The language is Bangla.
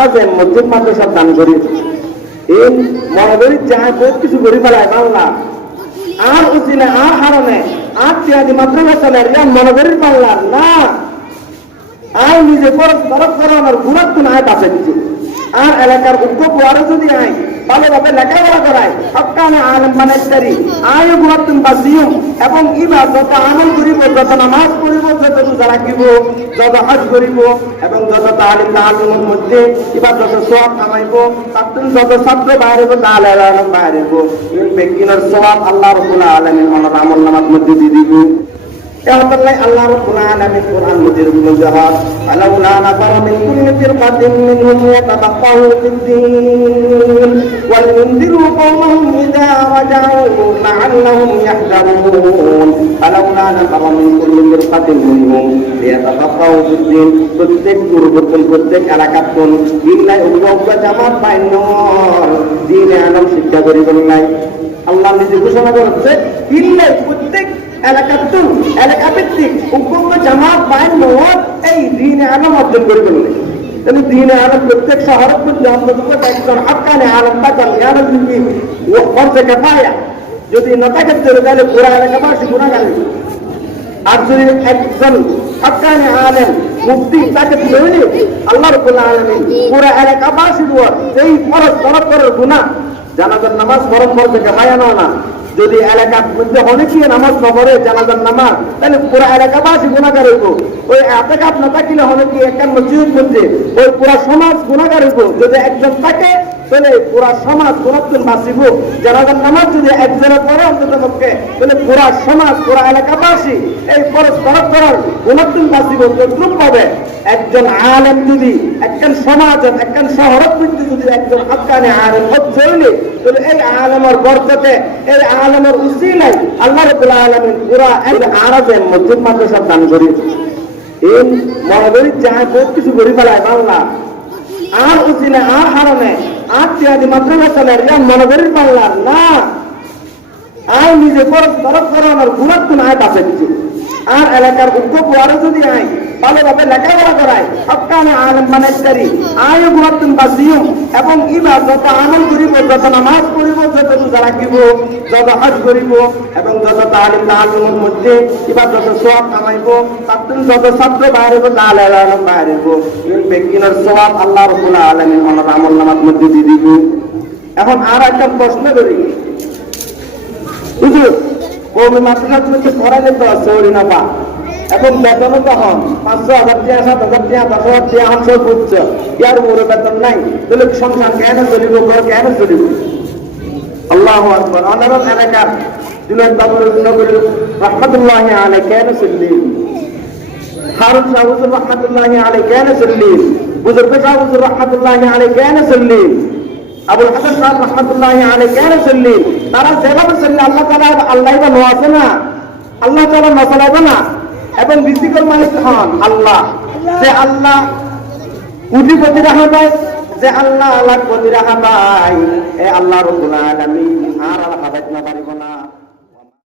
আর যে মসজিদ মাদ্রাসার দান করি এই মনে যাহা বহু কিছু গরিব ফেলায়, বাংলা। আর উচিলে, আর হারণে আর তিয়াদি মাদ্রাসা চলে রিয়া মনে পাল্লা না। আর নিজে খরচ খরচ করানোর গুরুত্ব আয় বাঁচে কিছু আর এলাকার উদ্য পোয়ারও যদি আয়, ভালোভাবে লেখাপড়া করায় সবকানে আলম বানাইতারি আয় গুণাত্ম বাঁচিও এবং ইবা যত আমল করিব, যত নামাজ পড়িব, যত রোজা রাখিব, যত হজ করিব এবং যত তালিম, তালিমের মধ্যে ইবা যত সব কামাইব তার যত ছাত্র বাইরেব তাহলে আলম বাইরেব এই ব্যক্তির সব আল্লাহ রবুল্লাহ আলমিন মনত আমল নামার মধ্যে দিয়ে দিব আল্লাহ রাব্বুল আলামিন কুরআন মজিদ মুজাহাদ আলাউলা নাফারা মিন কুল্লি ফিরকাতিন মিনহুম ইয়াতাতাফাহু ফিদ্দিন, ওয়াল ইনদিরু কওমহুম ইযা রাজাউ লাআল্লাহুম প্রত্যেক পূর্ববর্তী প্রত্যেক এলাকা কোন দিনাই অভিভাবক জামাত বাইন্নর দিনে আলম শিক্ষা করিবেন নাই। আল্লাহ নিজে ঘোষণা করছে প্রত্যেক এলাকাতুন এলাকা ভিত্তিক উগ্র জামাত এই আলম অর্জন তাহলে দিনে আলম প্রত্যেক শহরের অন্তত একজন আলম যদি না থাকে তাহলে পুরা। আর যদি একজন মুক্তি তাকে আল্লাহ পুরা এই ফরজ ফরজ করার গুণা জানাজার নামাজ ফরজ ফরজ থেকে মায়ানো না। যদি এলাকার মধ্যে অনেকে নামাজ না পড়ে জানাজার নামাজ? তাহলে পুরা এলাকাবাসী গুণাগার হইব। ওই এলাকাত না থাকিলে অনেকে একটা মসজিদের মধ্যে ওই পুরা সমাজ গুণাগার হইব? যদি একজন থাকে, তাহলে পুরা সমাজ গুণাত্মন বাঁচিব জানাজার নামাজ যদি একজনের পরে অন্তত পক্ষে, তাহলে পুরা সমাজ, পুরা এলাকাবাসী এই ফরজ করার গুণাত্মন বাঁচিব পাবে একজন আলেম যদি একজন সমাজের একজন শহরের মধ্যে যদি একজন হাক্কানি আলেম হইলে তাহলে এই আলেমের বরকতে, এই আলেমের উসিলাই আল্লাহ রাব্বুল আলামিন পুরা এই আরবে মসজিদ মাদ্রাসা দান করি এই করি যায় বহুত কিছু করি ফেলায় বাংলা, আর উচিলে আর হারণে আর তিয়াদি মাদ্রাসা চলে মনে করি পারলা না। আর নিজে খরচ খরচ করানোর গুণাত্ম আয় বাঁচে কিছু। আর এলাকার উদ্য পোয়ারও যদি আয়, ভালোভাবে লেখাপড়া করায় সবকানে আলম বানাইতারি আয় গুণাত্ম বাঁচিও এবং ইবা যত আমল করিব, যত নামাজ পড়িব, যত রোজা রাখিব, যত হজ করিব এবং যত তালিম তালিমের মধ্যে ইবা যত সব কামাইব তার যত ছাত্র বাইরেব তাহলে আলম বাইরেব ব্যক্তির সব আল্লাহ রবুল্লাহ আলমিন মনত আমল নামার মধ্যে দিয়ে দিব। এখন আর একটা প্রশ্ন করি। হুজুর কৌমি মাদ্রাসা হচ্ছে পড়ালে তো সৌরি না পা এখন বেতন তখন পাঁচশো হাজার টাকা সাত হাজার টাকা দশ হাজার এখন সব বুঝছে ইয়ার উপরে বেতন নাই, তাহলে সংসার কেন চলিব, ঘর কেন চলিব? আল্লাহ আকবর। অনারব এলাকার জুনাদ বাবুর নগর রহমতুল্লাহ আলাই কেন চললেন হারুন শাহ হুজুর রহমতুল্লাহ আলাই কেন চললেন বুজুর্গ শাহ হুজুর রহমতুল্লাহ আলাই কেন চললেন আবুল হাসান খান রহমতুল্লাহ আলাই কেন চললি? তারা যেভাবে চললি, আল্লাহ তালা আল্লাহ বা আছে না? আল্লাহ তালা নচলাইবে না? এবং রিজিকল মালিক হন আল্লাহ। যে আল্লাহ কোটি কোটি রাখা পায় যে আল্লাহ আল্লাহ কোটি রাখা পায় এ আল্লাহ রবুল আলামিন আর আল্লাহ না পারিব না।